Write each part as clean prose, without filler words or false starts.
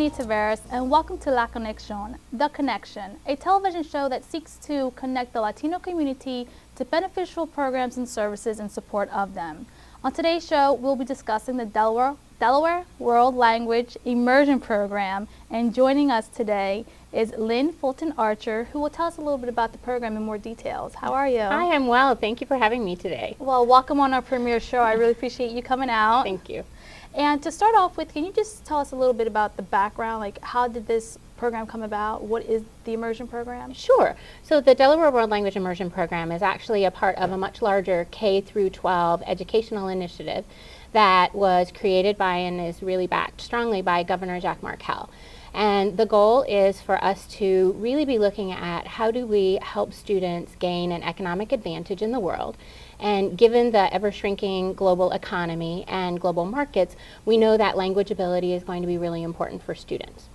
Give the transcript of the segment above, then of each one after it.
Stephanie Tavares, and welcome to La Conexión, The Connection, a television show that seeks to connect the Latino community to beneficial programs and services in support of them. On today's show, we'll be discussing the Delaware World Language Immersion Program, and joining us today is Lynn Fulton Archer, who will tell us a little bit about the program in more details. How are you? Hi, I'm well. Thank you for having me today. Well, welcome on our premiere show. I really appreciate you coming out. Thank you. And to start off with, can you just tell us a little bit about the background? Like, how did this program come about? What is the immersion program? Sure. So the Delaware World Language Immersion Program is actually a part of a much larger K through 12 educational initiative that was created by and is really backed strongly by Governor Jack Markell. And the goal is for us to really be looking at how do we help students gain an economic advantage in the world. And given the ever-shrinking global economy and global markets, we know that language ability is going to be really important for students.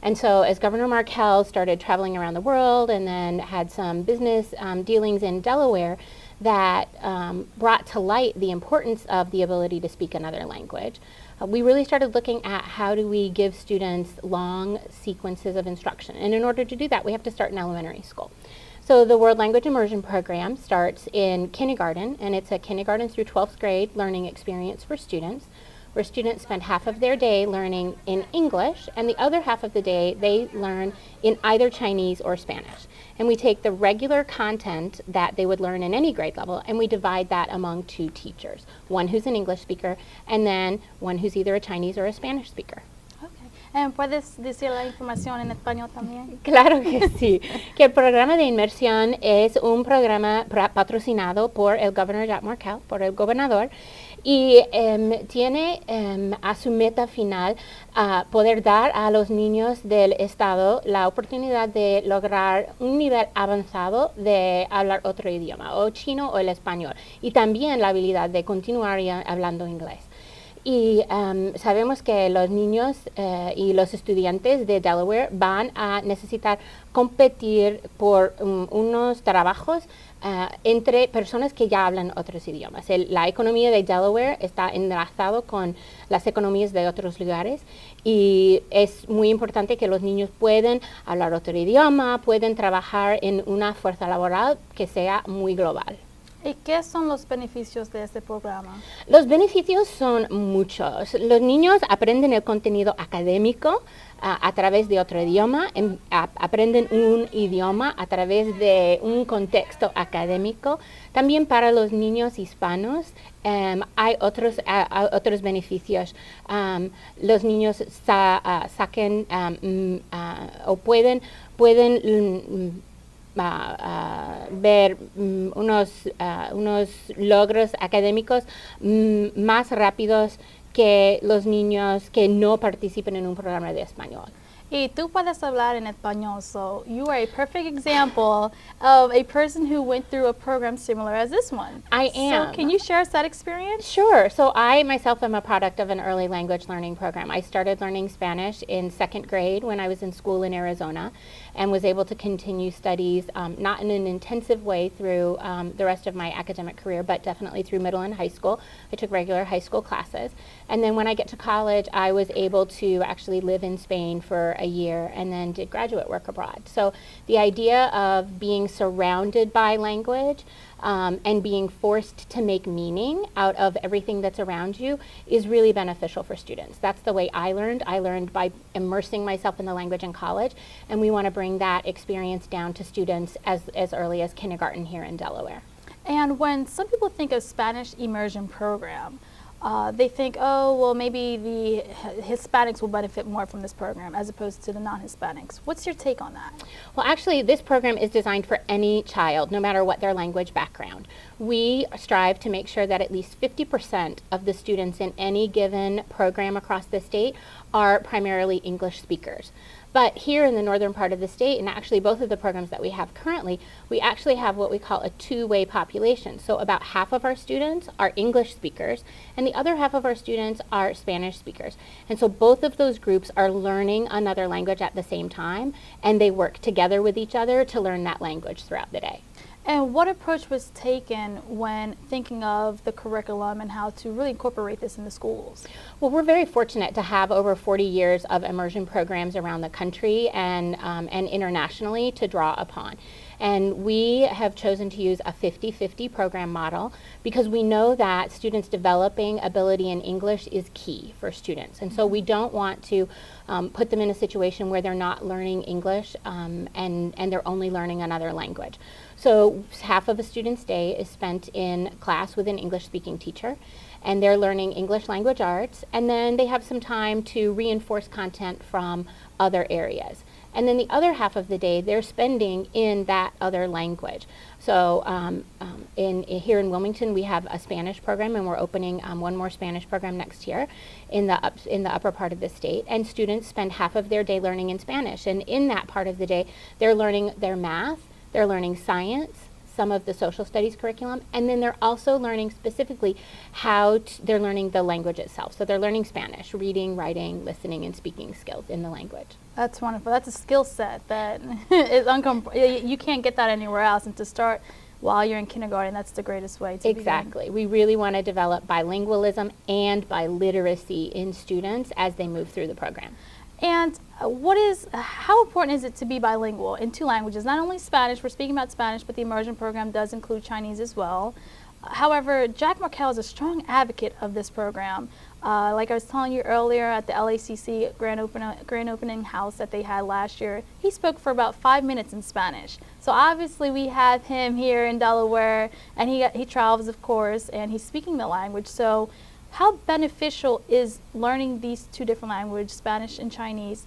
And so as Governor Markell started traveling around the world and then had some business dealings in Delaware that brought to light the importance of the ability to speak another language, we really started looking at how do we give students long sequences of instruction. And in order to do that, we have to start in elementary school. So the World Language Immersion Program starts in kindergarten, and it's a kindergarten through 12th grade learning experience for students, where students spend half of their day learning in English, and the other half of the day they learn in either Chinese or Spanish. And we take the regular content that they would learn in any grade level, and we divide that among two teachers, one who's an English speaker, and then one who's either a Chinese or a Spanish speaker. ¿Puedes decir la información en español también? Claro que sí. Que el programa de inmersión es un programa patrocinado por el Governor Jack Markell, por el gobernador, y tiene a su meta final poder dar a los niños del estado la oportunidad de lograr un nivel avanzado de hablar otro idioma, o chino o el español, y también la habilidad de continuar hablando inglés. Y sabemos que los niños y los estudiantes de Delaware van a necesitar competir por unos trabajos entre personas que ya hablan otros idiomas. La economía de Delaware está enlazado con las economías de otros lugares, y es muy importante que los niños puedan hablar otro idioma, pueden trabajar en una fuerza laboral que sea muy global. ¿Y qué son los beneficios de este programa? Los beneficios son muchos. Los niños aprenden el contenido académico a través de otro idioma, aprenden un idioma a través de un contexto académico. También para los niños hispanos hay otros beneficios. Los niños saquen o pueden ver unos logros académicos más rápidos que los niños que no participan en un programa de español. Y tú puedes hablar en español, so you are a perfect example of a person who went through a program similar as this one. I am. So can you share us that experience? Sure. So I myself am a product of an early language learning program. I started learning Spanish in 2nd grade when I was in school in Arizona, and was able to continue studies, not in an intensive way through the rest of my academic career, but definitely through middle and high school. I took regular high school classes. And then when I get to college, I was able to actually live in Spain for a year and then did graduate work abroad. So the idea of being surrounded by language and being forced to make meaning out of everything that's around you is really beneficial for students. That's the way I learned. I learned by immersing myself in the language in college, and we want to bring that experience down to students as early as kindergarten here in Delaware. And when some people think of Spanish immersion program, they think, oh, well, maybe the Hispanics will benefit more from this program as opposed to the non-Hispanics. What's your take on that? Well, actually, this program is designed for any child, no matter what their language background. We strive to make sure that at least 50% of the students in any given program across the state are primarily English speakers. But here in the northern part of the state, and actually both of the programs that we have currently, we actually have what we call a two-way population. So about half of our students are English speakers, and the other half of our students are Spanish speakers. And so both of those groups are learning another language at the same time, and they work together with each other to learn that language throughout the day. And what approach was taken when thinking of the curriculum and how to really incorporate this in the schools? Well, we're very fortunate to have over 40 years of immersion programs around the country and internationally to draw upon. And we have chosen to use a 50-50 program model because we know that students developing ability in English is key for students. And so we don't want to put them in a situation where they're not learning English and they're only learning another language. So half of a student's day is spent in class with an English-speaking teacher, and they're learning English language arts, and then they have some time to reinforce content from other areas. And then the other half of the day they're spending in that other language. So here in Wilmington we have a Spanish program, and we're opening one more Spanish program next year in the upper part of the state, and students spend half of their day learning in Spanish, and in that part of the day they're learning their math, they're learning science, some of the social studies curriculum, and then they're also learning specifically they're learning the language itself. So they're learning Spanish, reading, writing, listening, and speaking skills in the language. That's wonderful. That's a skill set that is you can't get that anywhere else, and to start while you're in kindergarten, that's the greatest way to Exactly. We really want to develop bilingualism and biliteracy in students as they move through the program. And how important is it to be bilingual in two languages? Not only Spanish, we're speaking about Spanish, but the immersion program does include Chinese as well. However, Jack Markell is a strong advocate of this program. Like I was telling you earlier at the LACC grand opening house that they had last year, he spoke for about 5 minutes in Spanish. So obviously we have him here in Delaware, and he travels, of course, and he's speaking the language. So how beneficial is learning these two different languages, Spanish and Chinese,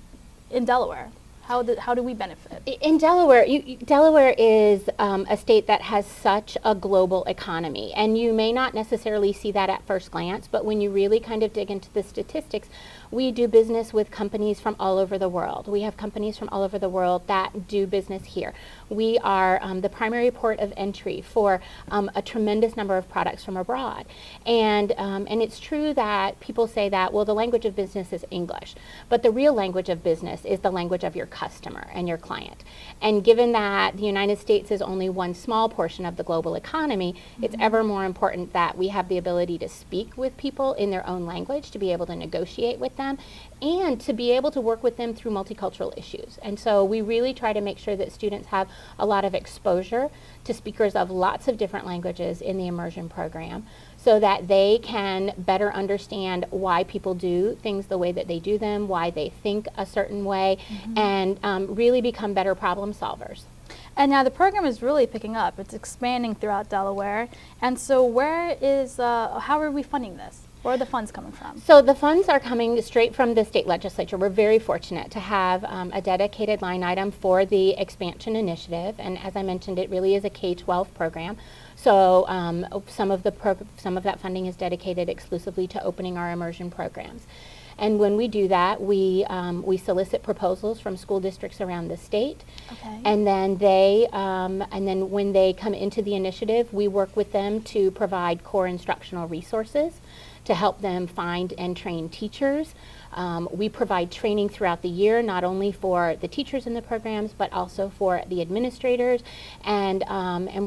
in Delaware? How do we benefit? In Delaware, Delaware is a state that has such a global economy, and you may not necessarily see that at first glance, but when you really kind of dig into the statistics, we do business with companies from all over the world. We have companies from all over the world that do business here. We are the primary port of entry for a tremendous number of products from abroad. And it's true that people say that, well, the language of business is English, but the real language of business is the language of your customer and your client. And given that the United States is only one small portion of the global economy, it's ever more important that we have the ability to speak with people in their own language, to be able to negotiate with them, and to be able to work with them through multicultural issues. And so we really try to make sure that students have a lot of exposure to speakers of lots of different languages in the immersion program, so that they can better understand why people do things the way that they do them, why they think a certain way, and really become better problem solvers. And now the program is really picking up. It's expanding throughout Delaware. And so how are we funding this? Where are the funds coming from? So the funds are coming straight from the state legislature. We're very fortunate to have a dedicated line item for the expansion initiative, and as I mentioned, it really is a K-12 program. So some of that funding is dedicated exclusively to opening our immersion programs. And when we do that, we solicit proposals from school districts around the state. Okay. And then when they come into the initiative, we work with them to provide core instructional resources to help them find and train teachers. We provide training throughout the year, not only for the teachers in the programs, but also for the administrators, and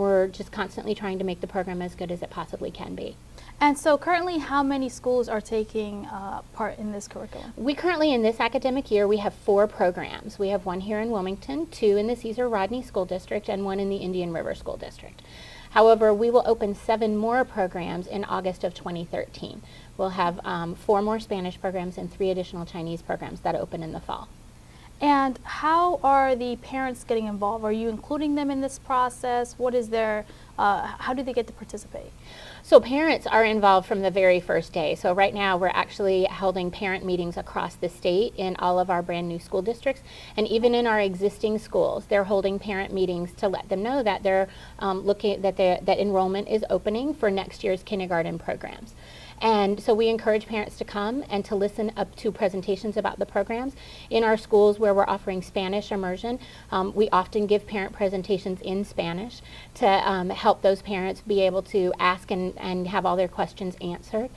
we're just constantly trying to make the program as good as it possibly can be. And so currently, how many schools are taking part in this curriculum? We currently, in this academic year, we have 4 programs. We have one here in Wilmington, 2 in the Cesar Rodney School District, and 1 in the Indian River School District. However, we will open 7 more programs in August of 2013. We'll have 4 more Spanish programs and 3 additional Chinese programs that open in the fall. And how are the parents getting involved? Are you including them in this process? What is how do they get to participate? So parents are involved from the very first day. So right now we're actually holding parent meetings across the state in all of our brand new school districts, and even in our existing schools, they're holding parent meetings to let them know that they're that enrollment is opening for next year's kindergarten programs. And so we encourage parents to come and to listen up to presentations about the programs. In our schools where we're offering Spanish immersion, we often give parent presentations in Spanish to help those parents be able to ask and have all their questions answered.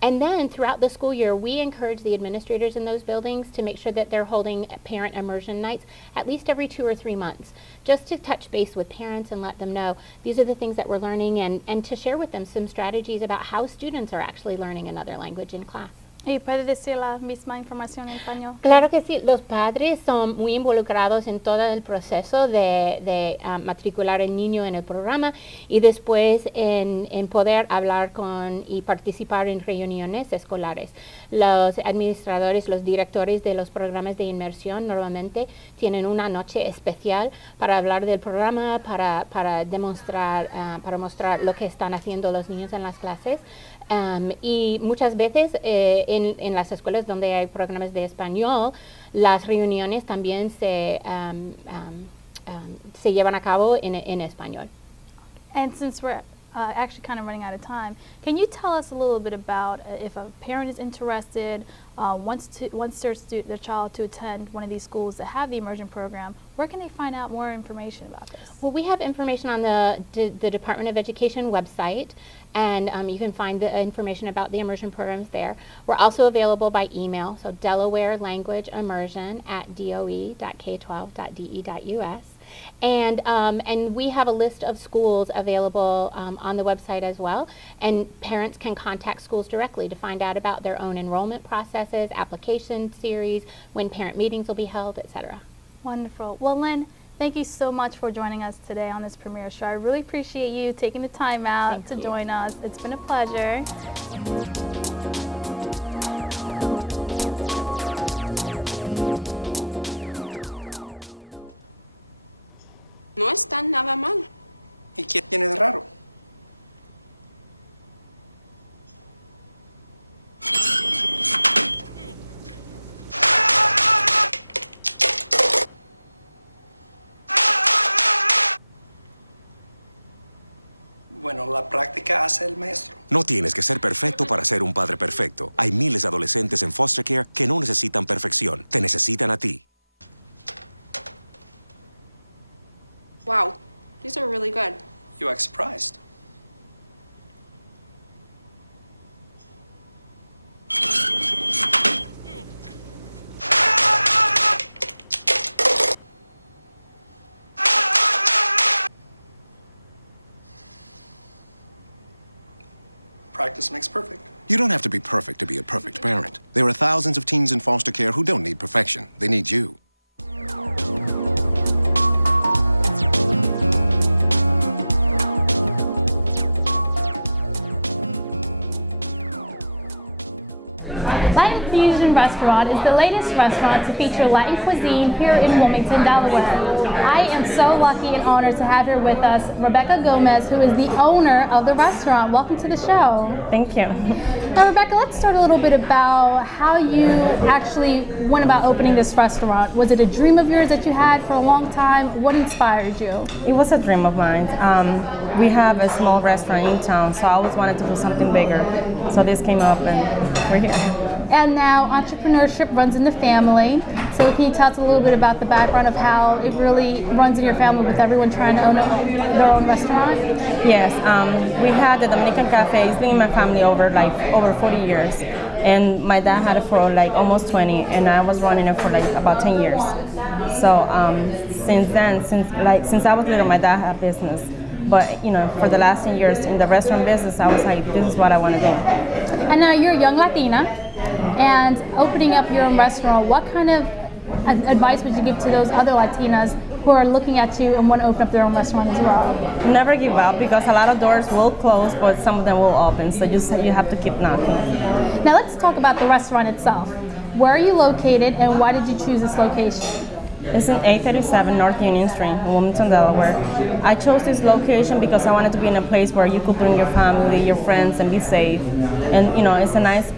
And then throughout the school year, we encourage the administrators in those buildings to make sure that they're holding parent immersion nights at least every 2 or 3 months, just to touch base with parents and let them know these are the things that we're learning, and to share with them some strategies about how students are actually learning another language in class. ¿Y puede decir la misma información en español? Claro que sí, los padres son muy involucrados en todo el proceso de matricular el niño en el programa y después en poder hablar con y participar en reuniones escolares. Los administradores, los directores de los programas de inmersión normalmente tienen una noche especial para hablar del programa, para demostrar, para mostrar lo que están haciendo los niños en las clases. Y muchas veces en las escuelas donde hay programas de español, las reuniones también se llevan a cabo en español. And since we're actually kind of running out of time, can you tell us a little bit about if a parent is interested, wants their child to attend one of these schools that have the immersion program, where can they find out more information about this? Well, we have information on the Department of Education website, and you can find the information about the immersion programs there. We're also available by email, so Delaware Language Immersion at doe.k12.de.us. And we have a list of schools available on the website as well, and parents can contact schools directly to find out about their own enrollment processes, application series, when parent meetings will be held, etc. Wonderful. Well, Lynn, thank you so much for joining us today on this premiere show. I really appreciate you taking the time out to join us. It's been a pleasure. No están nada mal. ¿Y qué tiene de raro? Bueno, la práctica hace el maestro. No tienes que ser perfecto para ser un padre perfecto. Hay miles de adolescentes en foster care que no necesitan perfección. Te necesitan a ti. Wow, these are really good. You act surprised. Practice makes perfect. You don't have to be perfect to be a perfect parent. There are thousands of teens in foster care who don't need perfection. They need you. Latin Fusion Restaurant is the latest restaurant to feature Latin cuisine here in Wilmington, Delaware. I am so lucky and honored to have here with us Rebecca Gomez, who is the owner of the restaurant. Welcome to the show. Thank you. Now, Rebecca, let's start a little bit about how you actually went about opening this restaurant. Was it a dream of yours that you had for a long time? What inspired you? It was a dream of mine. We have a small restaurant in town, so I always wanted to do something bigger. So this came up and we're here. And now entrepreneurship runs in the family. So can you tell us a little bit about the background of how it really runs in your family with everyone trying to own their own restaurant? Yes, we had the Dominican Cafe. It's been in my family over 40 years. And my dad had it for like almost 20, and I was running it for like about 10 years. So since then, since I was little, my dad had business. But you know, for the last 10 years in the restaurant business, I was like, this is what I want to do. And now you're a young Latina, and opening up your own restaurant, what kind of advice would you give to those other Latinas who are looking at you and want to open up their own restaurant as well? Never give up, because a lot of doors will close, but some of them will open. So you have to keep knocking. Now let's talk about the restaurant itself. Where are you located, and why did you choose this location? It's in 837 North Union Street in Wilmington, Delaware. I chose this location because I wanted to be in a place where you could bring your family, your friends, and be safe. And you know, it's a nice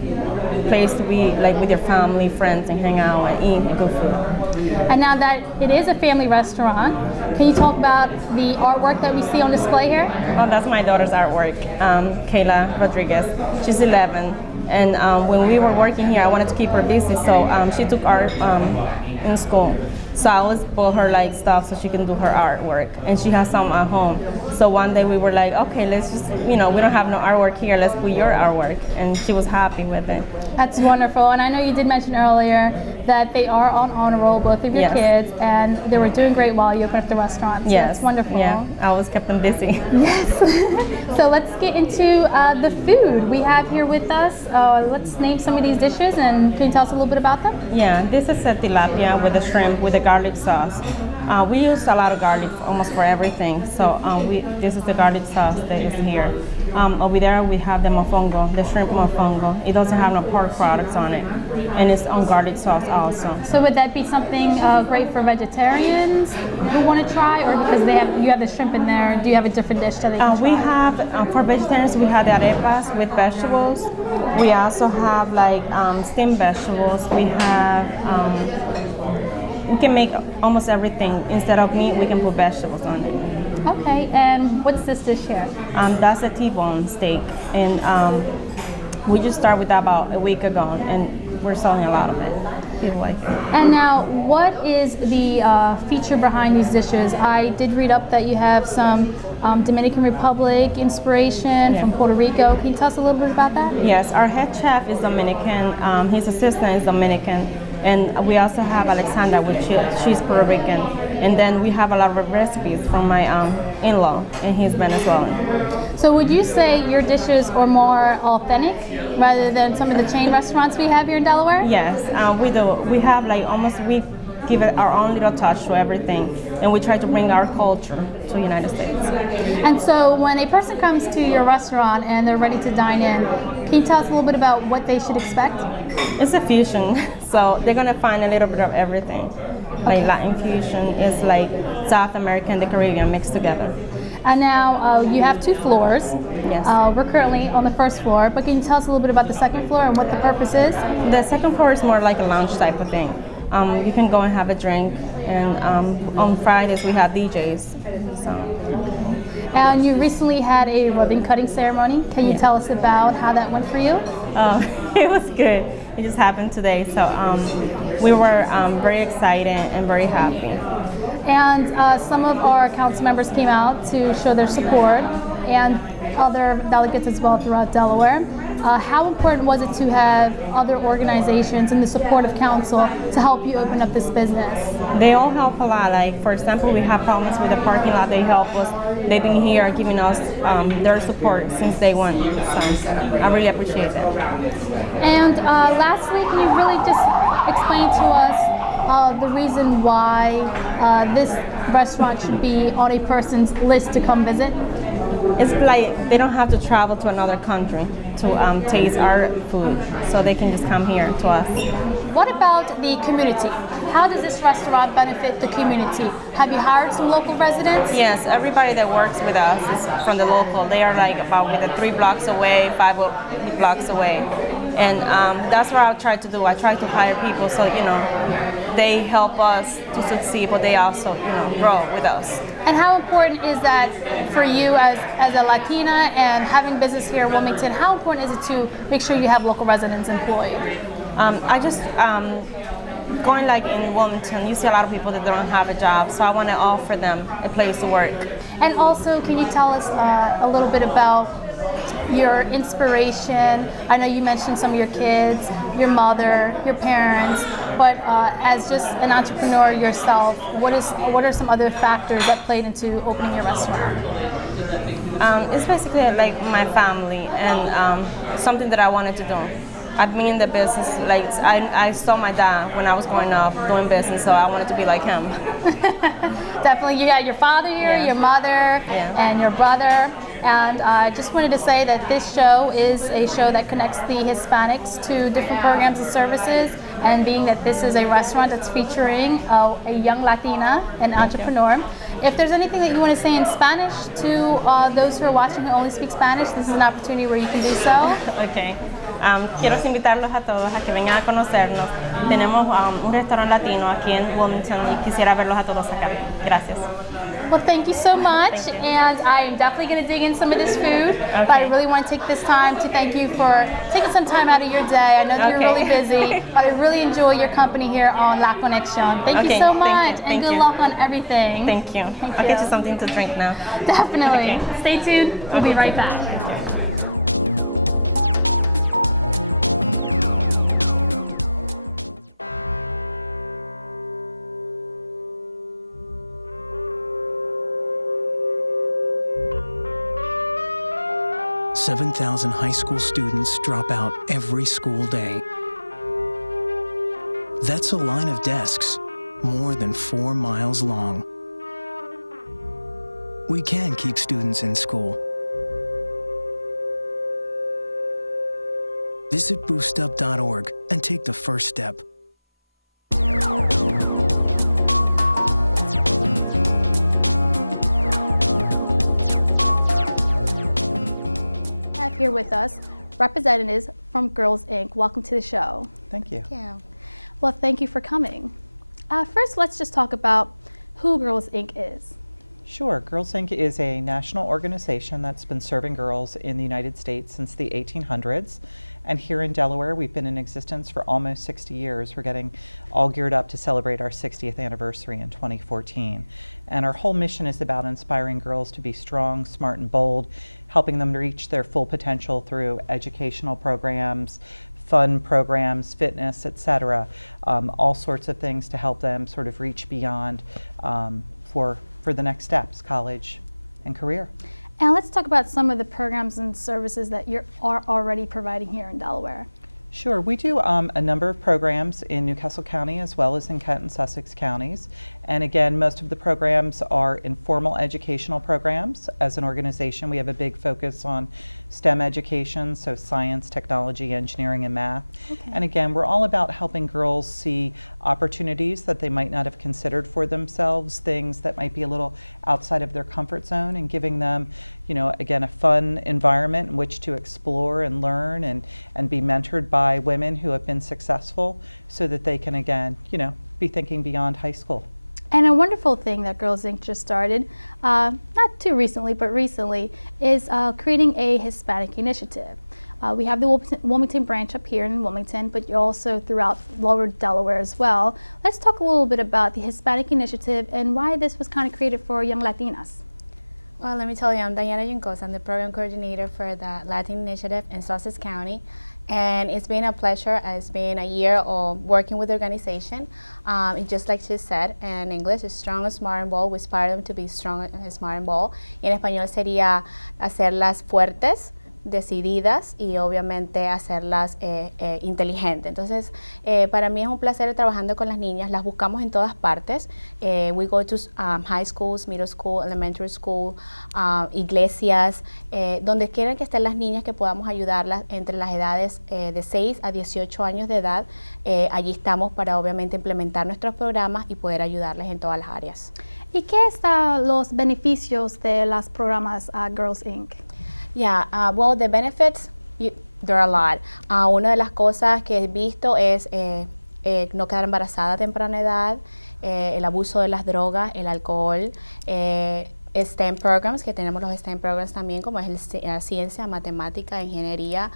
place to be, like with your family, friends, and hang out and eat and good food. And now that it is a family restaurant, can you talk about the artwork that we see on display here? Oh, that's my daughter's artwork, Kayla Rodriguez. She's 11. And when we were working here, I wanted to keep her busy, so she took art in school. So I always bought her like stuff so she can do her artwork, and she has some at home. So one day we were like, okay, let's just, we don't have no artwork here, let's put your artwork, and she was happy with it. That's wonderful. And I know you did mention earlier that they are on honor roll, both of your Yes. kids, and they were doing great while you opened up the restaurant. So Yes, that's wonderful. Yeah, I always kept them busy. Yes. So let's get into the food we have here with us. Let's name some of these dishes, and can you tell us a little bit about them? Yeah, this is a tilapia with the shrimp with the garlic sauce. We use a lot of garlic almost for everything. So this is the garlic sauce that is here. Over there we have the mofongo, the shrimp mofongo. It doesn't have no pork products on it, and it's on garlic sauce also. So would that be something great for vegetarians who want to try, or because you have the shrimp in there, do you have a different dish that they can try? We have, for vegetarians, we have the arepas with vegetables. We also have like steamed vegetables. We have, we can make almost everything. Instead of meat, we can put vegetables on it. Okay, and what's this dish here? That's a T-bone steak, and we just started with that about a week ago, and we're selling a lot of it. People like it. And now, what is the feature behind these dishes? I did read up that you have some Dominican Republic inspiration from Puerto Rico. Can you tell us a little bit about that? Yes, our head chef is Dominican. His assistant is Dominican. And we also have Alexandra, which she's Puerto Rican. And then we have a lot of recipes from my in-law, and he's Venezuelan. So would you say your dishes are more authentic rather than some of the chain restaurants we have here in Delaware? Yes, we do. We have like we give it our own little touch to everything, and we try to bring our culture to the United States. And so when a person comes to your restaurant and they're ready to dine in, can you tell us a little bit about what they should expect? It's a fusion, so they're gonna find a little bit of everything. Like Latin fusion is like South American and the Caribbean mixed together. And now you have 2 floors. Yes. We're currently on the first floor, but can you tell us a little bit about the second floor and what the purpose is? The second floor is more like a lounge type of thing. You can go and have a drink, and on Fridays we have DJs. So. And you recently had a ribbon cutting ceremony. Can you tell us about how that went for you? It was good. It just happened today, so we were very excited and very happy. And some of our council members came out to show their support, and other delegates as well throughout Delaware. How important was it to have other organizations and the support of council to help you open up this business? They all help a lot. Like, for example, we have problems with the parking lot. They help us. They've been here giving us their support since day one. So I really appreciate that. And lastly, can you really just explain to us the reason why this restaurant should be on a person's list to come visit? It's like they don't have to travel to another country to taste our food, so they can just come here to us. What about the community? How does this restaurant benefit the community? Have you hired some local residents? Yes, everybody that works with us is from the local. They are like about with 3 blocks away, 5 blocks away. And that's what I try to do. I try to hire people so, they help us to succeed, but they also, grow with us. And how important is that for you as a Latina and having business here in Wilmington? How important is it to make sure you have local residents employed? I just, going like in Wilmington, you see a lot of people that don't have a job, so I want to offer them a place to work. And also, can you tell us a little bit about your inspiration? I know you mentioned some of your kids, your mother, your parents, but as just an entrepreneur yourself, what are some other factors that played into opening your restaurant? It's basically like my family and something that I wanted to do. I've been in the business, like I saw my dad when I was growing up doing business, so I wanted to be like him. Definitely, you got your father here, your mother, and your brother. And I just wanted to say that this show is a show that connects the Hispanics to different programs and services. And being that this is a restaurant that's featuring a young Latina, an entrepreneur, if there's anything that you want to say in Spanish to those who are watching who only speak Spanish, this is an opportunity where you can do so. Okay. Quiero invitarlos a todos a que vengan a conocernos. Tenemos un restaurante latino aquí en Wilmington y quisiera verlos a todos acá. Gracias. Well, thank you so much, and I am definitely going to dig in some of this food, but I really want to take this time to thank you for taking some time out of your day. I know that you're really busy, but I really enjoy your company here on La Conexion. Thank you so much, and good luck on everything. Thank you. I'll get you something to drink now. Definitely. Stay tuned. We'll be right back. 7,000 high school students drop out every school day. That's a line of desks more than 4 miles long. We can keep students in school. Visit boostup.org and take the first step. Here with us, representatives from Girls Inc. Welcome to the show. Thank you. Thank you. Well, thank you for coming. First, let's just talk about who Girls Inc. is. Sure. Girls Inc. is a national organization that's been serving girls in the United States since the 1800s. And here in Delaware, we've been in existence for almost 60 years. We're getting all geared up to celebrate our 60th anniversary in 2014. And our whole mission is about inspiring girls to be strong, smart, and bold, helping them to reach their full potential through educational programs, fun programs, fitness, etc. All sorts of things to help them sort of reach beyond for the next steps, college and career. And let's talk about some of the programs and services that you are already providing here in Delaware. Sure. We do a number of programs in Newcastle County as well as in Kent and Sussex counties. And again, most of the programs are informal educational programs. As an organization, we have a big focus on STEM education, so science, technology, engineering, and math. Okay. And again, we're all about helping girls see opportunities that they might not have considered for themselves, things that might be a little outside of their comfort zone, and giving them, you know, again, a fun environment in which to explore and learn and be mentored by women who have been successful so that they can, again, you know, be thinking beyond high school. And a wonderful thing that Girls Inc. just started, not too recently, but recently, is creating a Hispanic initiative. We have the Wilmington branch up here in Wilmington, but you're also throughout lower Delaware as well. Let's talk a little bit about the Hispanic initiative and why this was kind of created for young Latinas. Well, let me tell you, I'm Diana Juncosa. I'm the program coordinator for the Latin Initiative in Sussex County. And it's been a pleasure. It's been a year of working with the organization. And just like she said, in English, it's strong, smart, and bold. We inspire them to be strong, smart, and bold. Y en español sería hacerlas fuertes, decididas y obviamente hacerlas inteligentes. Entonces, para mí es un placer trabajando con las niñas. Las buscamos en todas partes. We go to high schools, middle school, elementary school, iglesias, donde quieran que estén las niñas, que podamos ayudarlas entre las edades de 6 a 18 años de edad. Allí estamos para obviamente implementar nuestros programas y poder ayudarles en todas las áreas. ¿Y qué están los beneficios de los programas Girls Inc.? Yeah, well, the benefits, there are a lot. Una de las cosas que he visto es no quedar embarazada a temprana edad, el abuso de las drogas, el alcohol, STEM programs, que tenemos los STEM programs también, como es ciencia, matemática, ingeniería,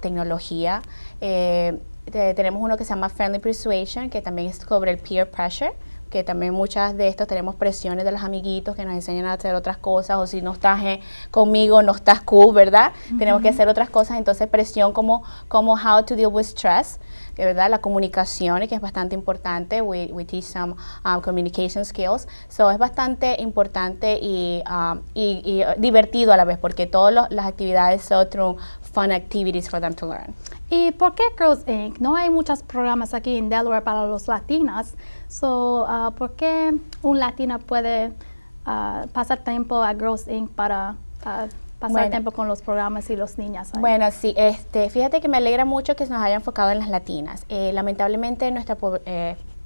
tecnología. Tenemos uno que se llama Friendly Persuasion, que también es sobre el peer pressure, que también muchas de estos tenemos presiones de los amiguitos que nos enseñan a hacer otras cosas, o si no estás conmigo, no estás cool, ¿verdad? Tenemos que hacer otras cosas, entonces presión como how to deal with stress, ¿verdad? La comunicación, que es bastante importante. We teach some communication skills. So es bastante importante y divertido a la vez, porque todas las actividades son through fun activities for them to learn. ¿Y por qué Girls Inc.? No hay muchos programas aquí en Delaware para los latinas. So, ¿por qué un latina puede pasar tiempo a Girls Inc. para pasar tiempo con los programas y los niñas ahí? Bueno, sí, fíjate que me alegra mucho que se nos haya enfocado en las latinas. Lamentablemente,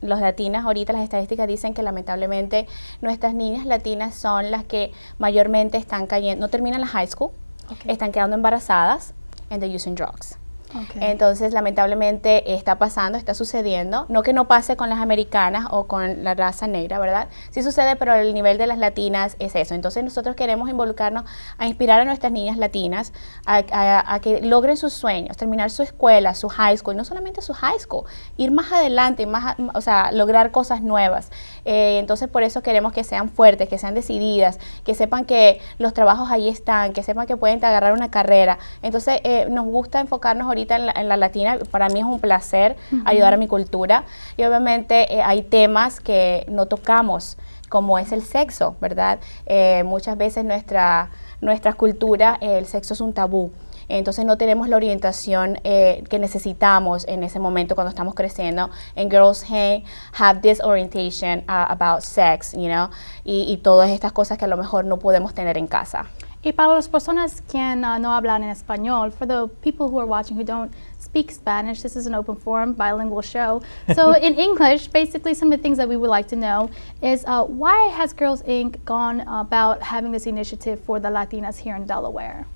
los latinas, ahorita las estadísticas dicen que lamentablemente nuestras niñas latinas son las que mayormente están cayendo, no terminan la high school, están quedando embarazadas and they're using drugs. Okay. Entonces, lamentablemente está pasando, está sucediendo. No que no pase con las americanas o con la raza negra, ¿verdad? Sí sucede, pero el nivel de las latinas es eso. Entonces, nosotros queremos involucrarnos a inspirar a nuestras niñas latinas a que logren sus sueños, terminar su escuela, su high school, y no solamente su high school, ir más adelante, o sea, lograr cosas nuevas. Entonces, por eso queremos que sean fuertes, que sean decididas, que sepan que los trabajos ahí están, que sepan que pueden agarrar una carrera. Entonces, nos gusta enfocarnos ahorita en la latina. Para mí es un placer ayudar a mi cultura, y obviamente hay temas que no tocamos, como es el sexo, ¿verdad? Muchas veces nuestra cultura, el sexo es un tabú. Entonces no tenemos la orientación que necesitamos en ese momento cuando estamos creciendo. And girls have this orientation about sex, you know, y todas estas cosas que a lo mejor no podemos tener en casa. Y para las personas que no hablan en español, for the people who are watching who don't speak Spanish, this is an open forum, bilingual show. So in English, basically some of the things that we would like to know is why has Girls Inc. gone about having this initiative for the Latinas here in Delaware?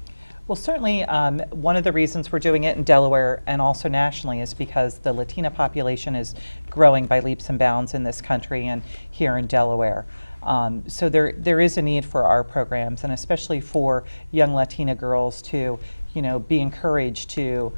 Well, certainly one of the reasons we're doing it in Delaware and also nationally is because the Latina population is growing by leaps and bounds in this country and here in Delaware. So there is a need for our programs, and especially for young Latina girls to, you know, be encouraged to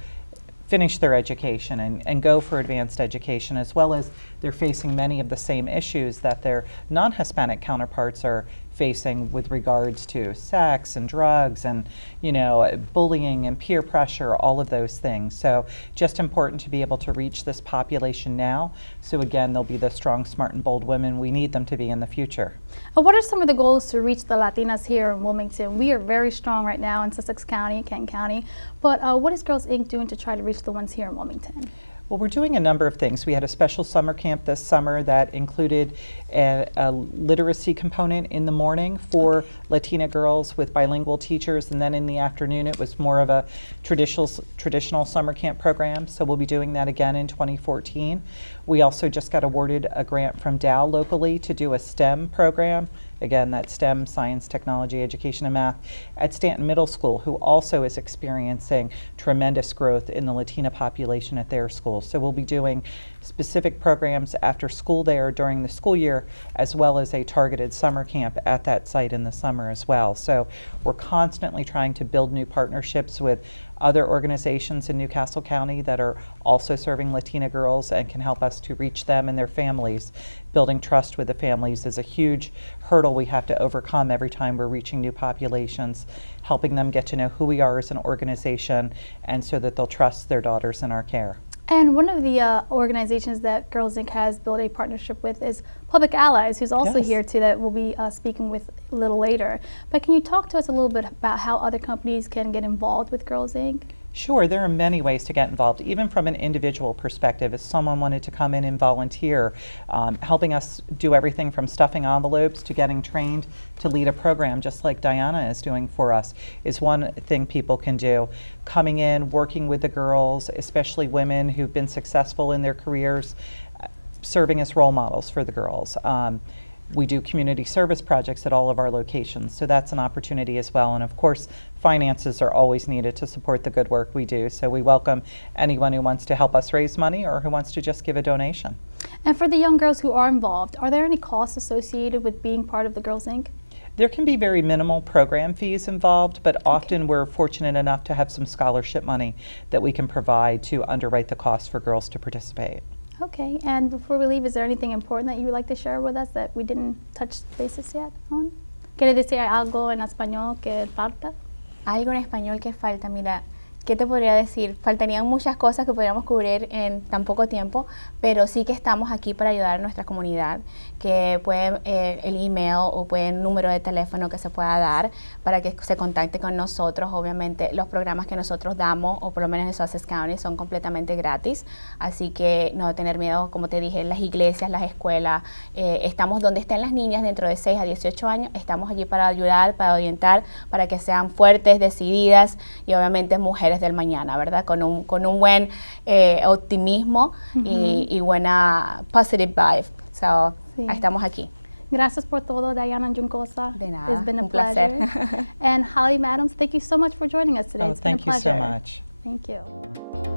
finish their education and go for advanced education, as well as they're facing many of the same issues that their non-Hispanic counterparts are facing with regards to sex and drugs and, you know, bullying and peer pressure, all of those things. So just important to be able to reach this population now. So again, they'll be the strong, smart, and bold women we need them to be in the future. What are some of the goals to reach the Latinas here in Wilmington? We are very strong right now in Sussex County, Kent County, but what is Girls Inc. doing to try to reach the ones here in Wilmington? Well, we're doing a number of things. We had a special summer camp this summer that included a literacy component in the morning for Latina girls with bilingual teachers, and then in the afternoon it was more of a traditional summer camp program. So we'll be doing that again in 2014. We also just got awarded a grant from Dow locally to do a STEM program. Again, that's STEM, science, technology, education, and math, at Stanton Middle School, who also is experiencing tremendous growth in the Latina population at their school. So we'll be doing specific programs after school there during the school year, as well as a targeted summer camp at that site in the summer as well. So we're constantly trying to build new partnerships with other organizations in Newcastle County that are also serving Latina girls and can help us to reach them and their families. Building trust with the families is a huge hurdle we have to overcome every time we're reaching new populations, helping them get to know who we are as an organization, and so that they'll trust their daughters in our care. And one of the organizations that Girls Inc. has built a partnership with is Public Allies, who's also Yes. here too, that we'll be speaking with a little later. But can you talk to us a little bit about how other companies can get involved with Girls Inc.? Sure, there are many ways to get involved, even from an individual perspective. If someone wanted to come in and volunteer, helping us do everything from stuffing envelopes to getting trained to lead a program, just like Diana is doing for us, is one thing people can do. Coming in, working with the girls, especially women who've been successful in their careers, serving as role models for the girls. We do community service projects at all of our locations, so that's an opportunity as well. And of course, finances are always needed to support the good work we do, so we welcome anyone who wants to help us raise money or who wants to just give a donation. And for the young girls who are involved, are there any costs associated with being part of the Girls Inc.? There can be very minimal program fees involved, but often we're fortunate enough to have some scholarship money that we can provide to underwrite the costs for girls to participate. Okay, and before we leave, is there anything important that you would like to share with us that we didn't touch bases yet on? ¿Quiere decir algo en español que falta? Algo en español que falta, mira, ¿qué te podría decir? Faltarían muchas cosas que podríamos cubrir en tan poco tiempo, pero sí que estamos aquí para ayudar a nuestra comunidad, que pueden el email o pueden número de teléfono que se pueda dar para que se contacte con nosotros. Obviamente los programas que nosotros damos, o por lo menos en Sussex County, son completamente gratis, así que no tener miedo, como te dije, las iglesias, las escuelas, estamos donde estén las niñas dentro de 6 a 18 años, estamos allí para ayudar, para orientar, para que sean fuertes, decididas y obviamente mujeres del mañana, ¿verdad? Con un buen optimismo y buena positive vibe. So, Sí. estamos aquí. Gracias por todo, Diana Juncosa. De nada, It's been a un pleasure. placer. And Holly Madams, thank you so much for joining us today. Oh, It's been a thank you pleasure. so much. Thank you.